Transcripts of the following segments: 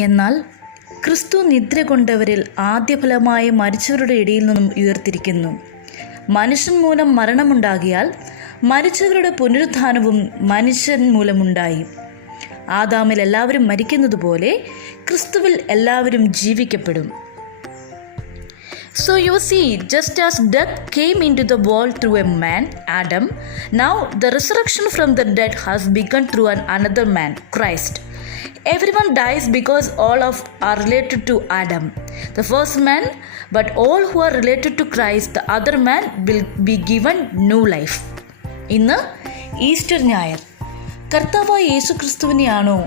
എന്നാൽ ക്രിസ്തു നിദ്ര കൊണ്ടവരിൽ ആദ്യഫലമായി മരിച്ചവരുടെ ഇടയിൽ നിന്നും ഉയർത്തിരിക്കുന്നു. മനുഷ്യൻ മൂലം മരണമുണ്ടാകിയാൽ മരിച്ചവരുടെ പുനരുത്ഥാനവും മനുഷ്യൻ മൂലമുണ്ടായി. ആദാമിൽ എല്ലാവരും മരിക്കുന്നതുപോലെ ക്രിസ്തുവിൽ എല്ലാവരും ജീവിക്കപ്പെടും. So you see, just as death came into the world through a man, Adam, now the resurrection from the dead has begun through another man, Christ. Everyone dies because all are related to Adam, the first man, but all who are related to Christ, the other man, will be given new life. ഇന്ന് Easter ഞായർ. കർത്താവായ യേശു ക്രിസ്തുവിനെയാണോ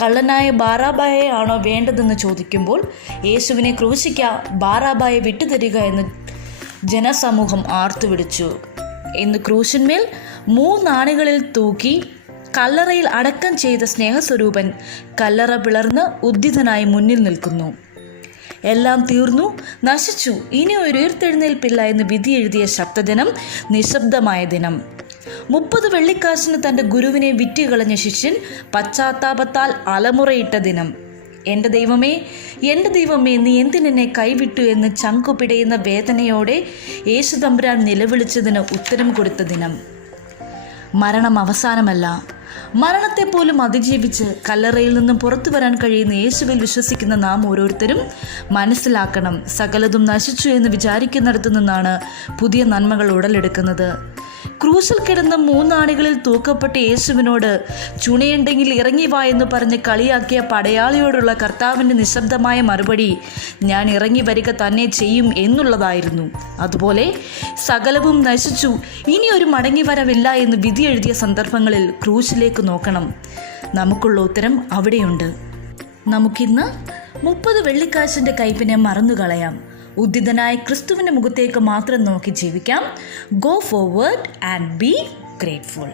കള്ളനായ ബാറാബായെ ആണോ വേണ്ടതെന്ന് ചോദിക്കുമ്പോൾ യേശുവിനെ ക്രൂശിക്കുക, ബാറാബായെ വിട്ടുതരിക എന്ന് ജനസമൂഹം ആർത്തുവിളിച്ചു. ഇന്ന് ക്രൂശന്മേൽ 3 ആണികളിൽ തൂക്കി കല്ലറയിൽ അടക്കം ചെയ്ത സ്നേഹസ്വരൂപൻ കല്ലറ പിളർന്ന് ഉദ്ധിതനായി മുന്നിൽ നിൽക്കുന്നു. എല്ലാം തീർന്നു, നശിച്ചു, ഇനി ഒരു ഉയർത്തെഴുന്നേൽപ്പില്ല എന്ന് വിധി എഴുതിയ ശബ്ദദിനം, നിശബ്ദമായ ദിനം. 30 വെള്ളിക്കാശിന് തൻ്റെ ഗുരുവിനെ വിറ്റുകളഞ്ഞ ശിഷ്യൻ പശ്ചാത്താപത്താൽ അലമുറയിട്ട ദിനം. എൻ്റെ ദൈവമേ, എൻ്റെ ദൈവമേ, നീ എന്തിനെന്നെ കൈവിട്ടു എന്ന് ചങ്കുപിടയുന്ന വേദനയോടെ യേശു തമ്പുരാൻ നിലവിളിച്ചതിന് ഉത്തരം കൊടുത്ത ദിനം. മരണം അവസാനമല്ല. മരണത്തെപ്പോലും അതിജീവിച്ച് കല്ലറയിൽ നിന്നും പുറത്തു വരാൻ കഴിയുന്ന യേശുവിൽ വിശ്വസിക്കുന്ന നാം ഓരോരുത്തരും മനസ്സിലാക്കണം, സകലതും നശിച്ചു എന്ന് വിചാരിക്കുന്നിടത്തു നിന്നാണ് പുതിയ നന്മകൾ ഉടലെടുക്കുന്നത്. ക്രൂശിൽ കിടന്ന് 3 ആണികളിൽ തൂക്കപ്പെട്ട യേശുവിനോട് ചുണയുണ്ടെങ്കിൽ ഇറങ്ങി വാ എന്ന് പറഞ്ഞ് കളിയാക്കിയ പടയാളിയോടുള്ള കർത്താവിൻ്റെ നിശബ്ദമായ മറുപടി ഞാൻ ഇറങ്ങി വരിക തന്നെ ചെയ്യും എന്നുള്ളതായിരുന്നു. അതുപോലെ സകലവും നശിച്ചു, ഇനിയൊരു മടങ്ങി വരവില്ല എന്ന് വിധി എഴുതിയ സന്ദർഭങ്ങളിൽ ക്രൂശിലേക്ക് നോക്കണം. നമുക്കുള്ള ഉത്തരം അവിടെയുണ്ട്. നമുക്കിന്ന് 30 വെള്ളിക്കാശിൻ്റെ കയ്പിനെ മറന്നുകളയാം. ഉദ്ധിതനായ ക്രിസ്തുവിൻ്റെ മുഖത്തേക്ക് മാത്രം നോക്കി ജീവിക്കാം. Go forward and B grateful.